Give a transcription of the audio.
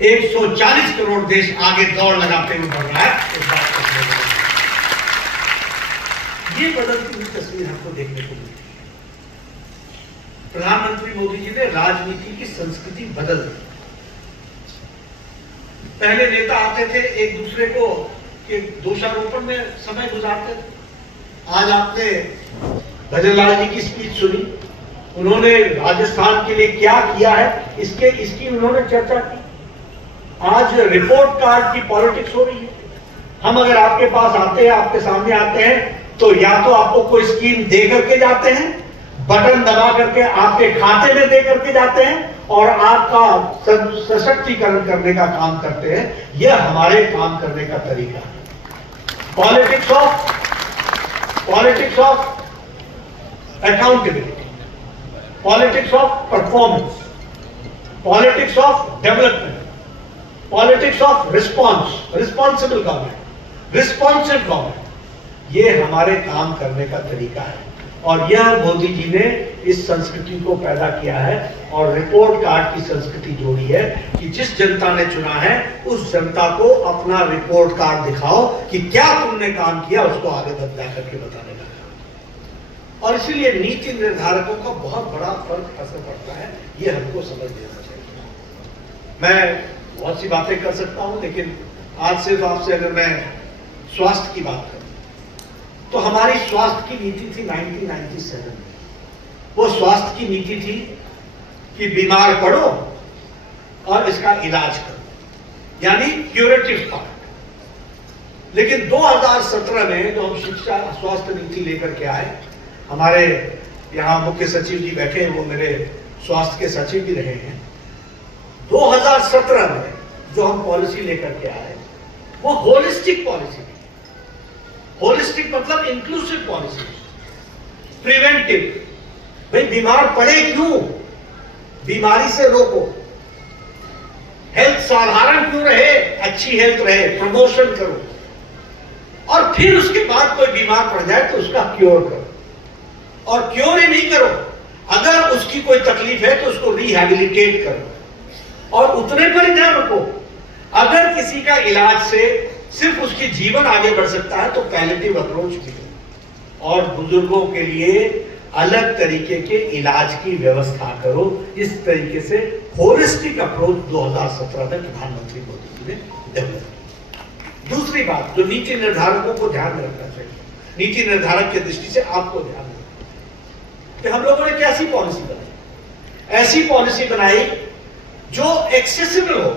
140 करोड़ देश आगे दौड़ लगाते हुए बढ़ रहा है। ये बदलती हुई तस्वीर हमको देखने को मिलती है। प्रधानमंत्री मोदी जी ने राजनीति की संस्कृति बदल दी। पहले नेता आते थे, एक दूसरे को के दोषारोपण में समय गुजारते थे। आज आपने भजनलाल जी की स्पीच सुनी, उन्होंने राजस्थान के लिए क्या किया है इसकी उन्होंने चर्चा की। आज रिपोर्ट कार्ड की पॉलिटिक्स हो रही है। हम अगर आपके पास आते हैं, आपके सामने आते हैं, तो या तो आपको कोई स्कीम दे करके जाते हैं, बटन दबा करके आपके खाते में दे करके जाते हैं और आपका सशक्तिकरण करने का काम करते हैं। यह हमारे काम करने का तरीका है। Politics of accountability, politics of performance, politics of development, politics of responsible government, responsive government, ये हमारे काम करने का तरीका है। और यह मोदी जी ने इस संस्कृति को पैदा किया है और रिपोर्ट कार्ड की संस्कृति जोड़ी है कि जिस जनता ने चुना है उस जनता को अपना रिपोर्ट कार्ड दिखाओ कि क्या तुमने काम किया, उसको आगे बदला करके बताने का काम। और इसीलिए नीति निर्धारकों का बहुत बड़ा फर्क असर पड़ता है, ये हमको समझ लेना चाहिए। मैं बहुत सी बातें कर सकता हूं, लेकिन आज सिर्फ आपसे अगर मैं स्वास्थ्य की बात करूं तो हमारी स्वास्थ्य की नीति थी 1997 में। वो स्वास्थ्य की नीति थी कि बीमार पड़ो और इसका इलाज करो, यानी क्यूरेटिव पार्ट। लेकिन 2017 में जो हम शिक्षा स्वास्थ्य नीति लेकर के आए, हमारे यहाँ मुख्य सचिव जी बैठे हैं, वो मेरे स्वास्थ्य के सचिव भी रहे हैं। 2017 में जो हम पॉलिसी लेकर के आए वो होलिस्टिक पॉलिसी। होलिस्टिक मतलब इंक्लूसिव पॉलिसी, प्रिवेंटिव। भाई बीमार पड़े क्यों, बीमारी से रोको। हेल्थ साधारण क्यों रहे, अच्छी हेल्थ रहे, प्रमोशन करो। और फिर उसके बाद कोई बीमार पड़ जाए तो उसका क्योर करो। और क्योर ही नहीं करो, अगर उसकी कोई तकलीफ है तो उसको रिहैबिलिटेट करो। और उतने पर ही ध्यान रखो, अगर किसी का इलाज से सिर्फ उसकी जीवन आगे बढ़ सकता है तो पैलेटिव अप्रोच भी है। और बुजुर्गों के लिए अलग तरीके के इलाज की व्यवस्था करो। इस तरीके से होलिस्टिक अप्रोच 2017 में प्रधानमंत्री मोदी जी ने डेवलप की। दूसरी बात जो नीति निर्धारकों को ध्यान में रखना चाहिए, नीति निर्धारक की दृष्टि से आपको ध्यान में रखना कि हम लोगों ने कैसी पॉलिसी बनाई। ऐसी पॉलिसी बनाई जो एक्सेसिबल हो,